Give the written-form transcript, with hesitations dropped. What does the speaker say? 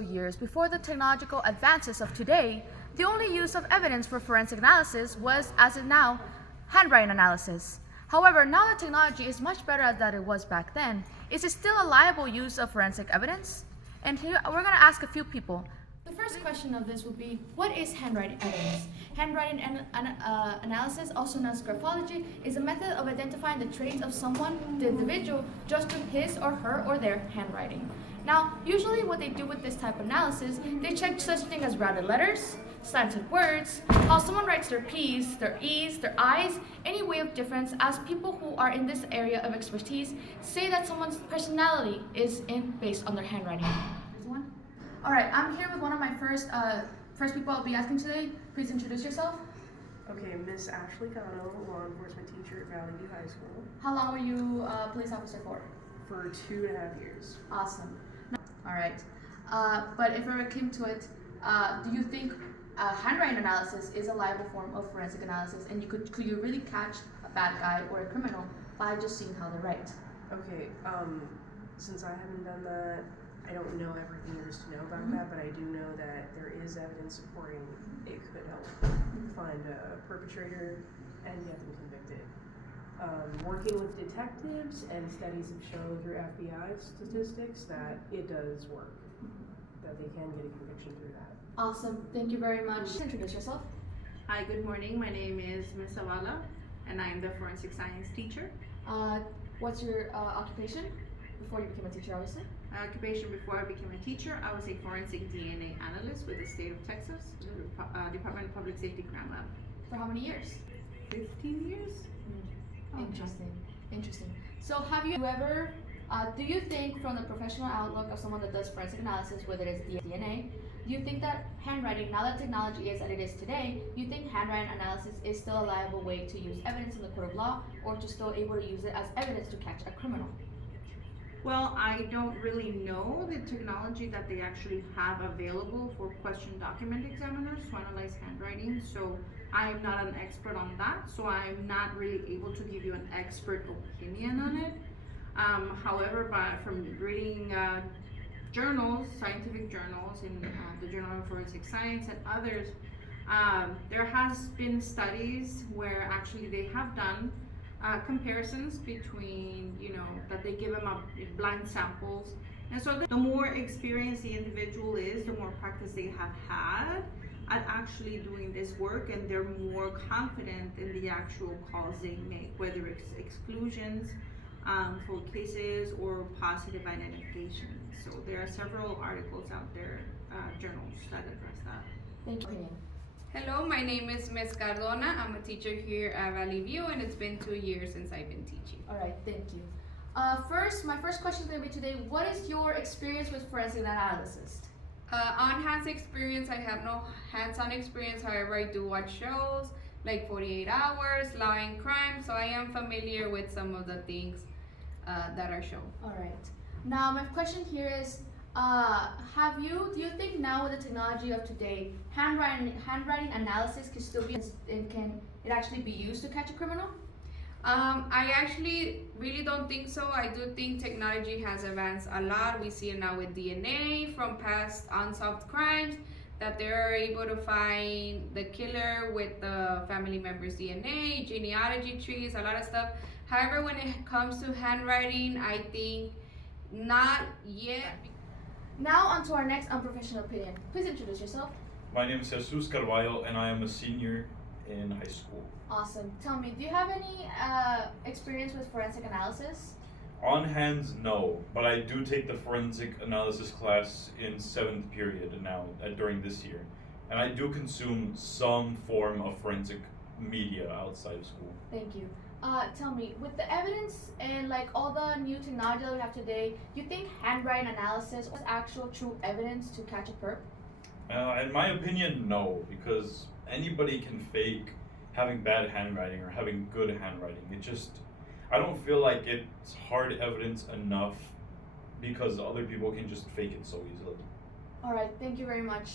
Years before the technological advances of today, the only use of evidence for forensic analysis was, as it now, handwriting analysis. However, now that technology is much better than it was back then, is it still a liable use of forensic evidence? And here we're going to ask a few people. The first question of this would be, what is handwriting evidence? Handwriting analysis, also known as graphology, is a method of identifying the traits of someone, the individual, just through his or her or their handwriting. Now, usually what they do with this type of analysis, they check such things as rounded letters, slanted words, how someone writes their P's, their E's, their I's, any way of difference, as people who are in this area of expertise say that someone's personality is based on their handwriting. All right, I'm here with one of my first people I'll be asking today. Please introduce yourself. Okay, Miss Ashley Cano, law enforcement teacher at Valley View High School. How long were you a police officer for? For 2.5 years. Awesome. All right, but if it came to it, do you think handwriting analysis is a liable form of forensic analysis, and could you really catch a bad guy or a criminal by just seeing how they write? Okay, since I haven't done that, I don't know everything there is to know about that, but I do know that there is evidence supporting it could help find a perpetrator and get them convicted. Working with detectives and studies have shown through FBI statistics that it does work, that they can get a conviction through that. Awesome, thank you very much. Introduce yourself. Hi, good morning. My name is Ms. Zavala, and I am the forensic science teacher. What's your occupation before you became a teacher, obviously? Occupation before I became a teacher, I was a forensic DNA analyst with the state of Texas, the Department of Public Safety Crime Lab. For how many years? 15 years? Interesting. So have you ever, do you think from the professional outlook of someone that does forensic analysis, whether it's DNA, do you think that handwriting, now that technology is as it is today, do you think handwriting analysis is still a liable way to use evidence in the court of law, or to still able to use it as evidence to catch a criminal? Well, I don't really know the technology that they actually have available for question document examiners to analyze handwriting, so I'm not an expert on that, so I'm not really able to give you an expert opinion on it. However, from reading journals, scientific journals, in the Journal of Forensic Science and others, there has been studies where actually they have done comparisons between, that they give them blind samples. And so the more experienced the individual is, the more practice they have had at actually doing this work, and they're more confident in the actual calls they make, whether it's exclusions for cases or positive identification. So there are several articles out there, journals that address that. Thank you. Hello, my name is Ms. Cardona. I'm a teacher here at Valley View, and it's been 2 years since I've been teaching. All right, thank you. My first question is going to be today, what is your experience with forensic analysis? On hands experience, I have no hands-on experience. However, I do watch shows like 48 Hours, Law and Crime, so I am familiar with some of the things that are shown. All right. Now, my question here is, do you think now with the technology of today, handwriting analysis can still be, and can it actually be used to catch a criminal? I actually really don't think so. I do think technology has advanced a lot. We see it now with DNA from past unsolved crimes, that they're able to find the killer with the family members' DNA, genealogy trees, a lot of stuff. However, when it comes to handwriting, I think not yet. Now on to our next unprofessional opinion. Please introduce yourself. My name is Jesus Carvalho, and I am a senior in high school. Awesome. Tell me, do you have any experience with forensic analysis? On hands, no, but I do take the forensic analysis class in 7th period now during this year, and I do consume some form of forensic media outside of school. Thank you. Tell me, with the evidence and like all the new technology that we have today, do you think handwriting analysis is actual true evidence to catch a perp? In my opinion, no, because anybody can fake having bad handwriting or having good handwriting. I don't feel like it's hard evidence enough, because other people can just fake it so easily. All right, thank you very much.